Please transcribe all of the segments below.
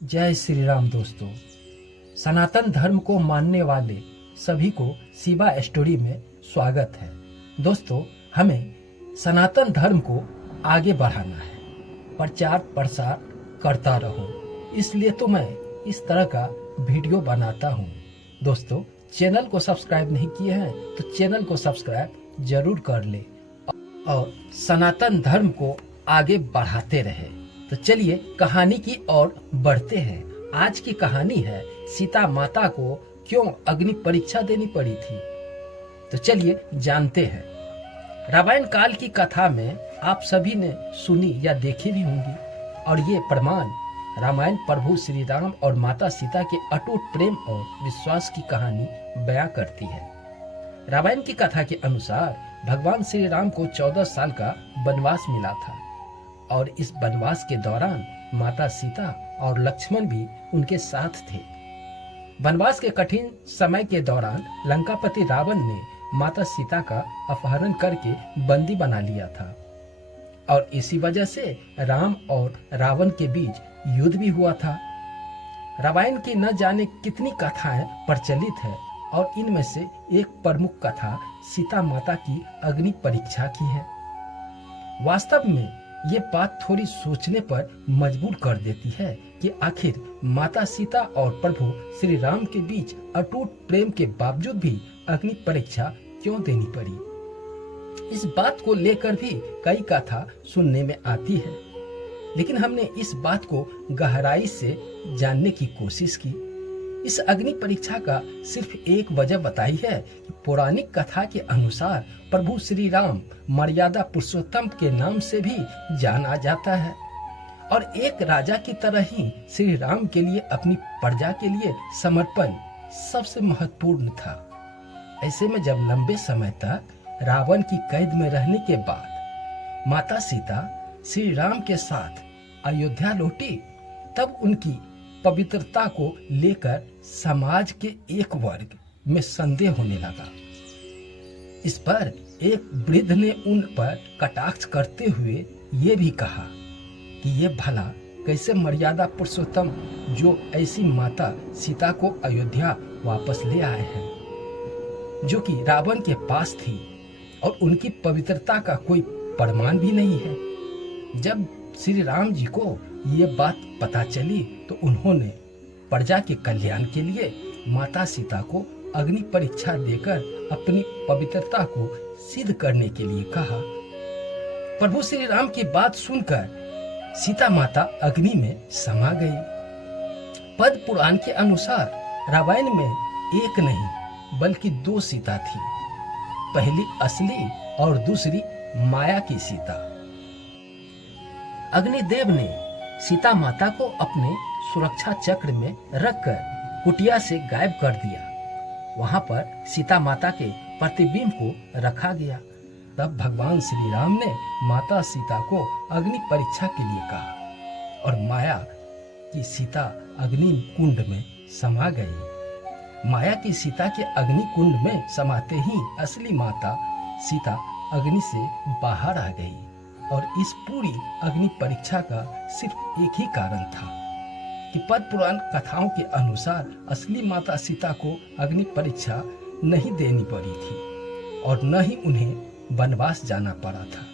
जय श्री राम दोस्तों। सनातन धर्म को मानने वाले सभी को शिवा स्टोरी में स्वागत है। दोस्तों, हमें सनातन धर्म को आगे बढ़ाना है, प्रचार प्रसार करता रहो, इसलिए तो मैं इस तरह का वीडियो बनाता हूँ। दोस्तों, चैनल को सब्सक्राइब नहीं किए हैं तो चैनल को सब्सक्राइब जरूर कर ले और सनातन धर्म को आगे बढ़ाते रहे। तो चलिए कहानी की ओर बढ़ते हैं। आज की कहानी है सीता माता को क्यों अग्नि परीक्षा देनी पड़ी थी। तो चलिए जानते हैं। रामायण काल की कथा में आप सभी ने सुनी या देखी भी होंगी, और ये प्रमाण रामायण प्रभु श्री राम और माता सीता के अटूट प्रेम और विश्वास की कहानी बयां करती है। रामायण की कथा के अनुसार भगवान श्री राम को 14 साल का वनवास मिला था, और इस वनवास के दौरान माता सीता और लक्ष्मण भी उनके साथ थे। वनवास के कठिन समय के दौरान लंकापति रावण ने माता सीता का अपहरण करके बंदी बना लिया था, और इसी वजह से राम और रावण के बीच युद्ध भी हुआ था। रामायण की न जाने कितनी कथाएं प्रचलित है, और इनमें से एक प्रमुख कथा सीता माता की अग्नि परीक्षा की है। वास्तव में ये बात थोड़ी सोचने पर मजबूर कर देती है कि आखिर माता सीता और प्रभु श्री राम के बीच अटूट प्रेम के बावजूद भी अग्नि परीक्षा क्यों देनी पड़ी। इस बात को लेकर भी कई कथा सुनने में आती है, लेकिन हमने इस बात को गहराई से जानने की कोशिश की। इस अग्नि परीक्षा का सिर्फ एक वजह बताई है कि पौराणिक कथा के अनुसार प्रभु श्री राम मर्यादा पुरुषोत्तम के नाम से भी जाना जाता है, और एक राजा की तरह ही श्री राम के लिए अपनी प्रजा के लिए समर्पण सबसे महत्वपूर्ण था। ऐसे में जब लंबे समय तक रावण की कैद में रहने के बाद माता सीता श्री राम के साथ अयोध्या लौटी, तब उनकी पवित्रता को लेकर समाज के एक वर्ग में संदेह होने लगा। इस पर एक वृद्ध ने उन पर कटाक्ष करते हुए ये भी कहा कि ये भला कैसे मर्यादा पुरुषोत्तम जो ऐसी माता सीता को अयोध्या वापस ले आए हैं, जो कि रावण के पास थी और उनकी पवित्रता का कोई प्रमाण भी नहीं है। जब श्री राम जी को ये बात पता चली तो उन्होंने प्रजा के कल्याण के लिए माता सीता को अग्नि परीक्षा देकर अपनी पवित्रता को सिद्ध करने के लिए कहा। प्रभु श्री राम की बात सुनकर सीता माता अग्नि में समा गई। पद्म पुराण के अनुसार रामायण में एक नहीं बल्कि 2 सीता थी, पहली असली और दूसरी माया की सीता। अग्निदेव ने सीता माता को अपने सुरक्षा चक्र में रखकर कुटिया से गायब कर दिया। वहां पर सीता माता के प्रतिबिंब को रखा गया। तब भगवान श्री राम ने माता सीता को अग्नि परीक्षा के लिए कहा, और माया की सीता अग्नि कुंड में समा गई। माया की सीता के अग्नि कुंड में समाते ही असली माता सीता अग्नि से बाहर आ गई, और इस पूरी अग्नि परीक्षा का सिर्फ एक ही कारण था कि पद्म पुराण कथाओं के अनुसार असली माता सीता को अग्नि परीक्षा नहीं देनी पड़ी थी, और न ही उन्हें वनवास जाना पड़ा था।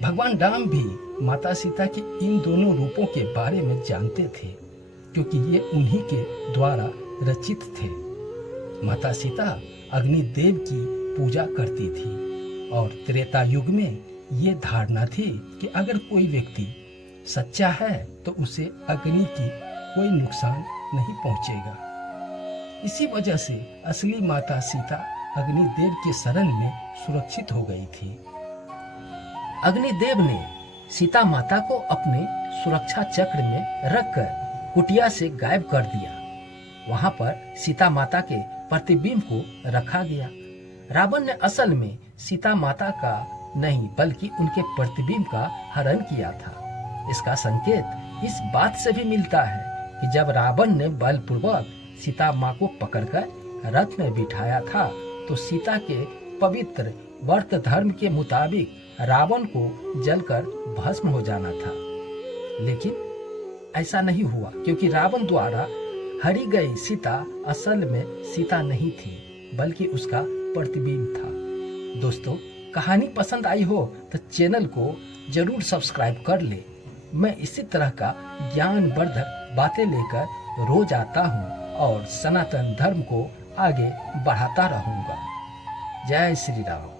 भगवान राम भी माता सीता के इन दोनों रूपों के बारे में जानते थे, क्योंकि ये उन्हीं के द्वारा रचित थे। माता सीता अग्निदेव की पूजा करती थी, और त्रेता युग में ये धारणा थी कि अगर कोई व्यक्ति सच्चा है तो उसे अग्नि की कोई नुकसान नहीं पहुंचेगा। इसी वजह से असली माता सीता अग्निदेव के शरण में सुरक्षित हो गई थी। अग्निदेव ने सीता माता को अपने सुरक्षा चक्र में रखकर कुटिया से गायब कर दिया। वहां पर सीता माता के प्रतिबिंब को रखा गया। रावण ने असल में सीता माता का नहीं बल्कि उनके प्रतिबिंब का हरण किया था। इसका संकेत इस बात से भी मिलता है कि जब रावण ने बलपूर्वक सीता माँ को पकड़कर रथ में बिठाया था तो सीता के पवित्र व्रत धर्म के मुताबिक रावण को जलकर भस्म हो जाना था। लेकिन ऐसा नहीं हुआ, क्योंकि रावण द्वारा हरी गई सीता असल में सीता नहीं थी, बल्कि उसका प्रतिबिंब था। दोस्तों, कहानी पसंद आई हो तो चैनल को जरूर सब्सक्राइब कर ले। मैं इसी तरह का ज्ञानवर्धक बातें लेकर रोज आता हूँ और सनातन धर्म को आगे बढ़ाता रहूँगा। जय श्री राम।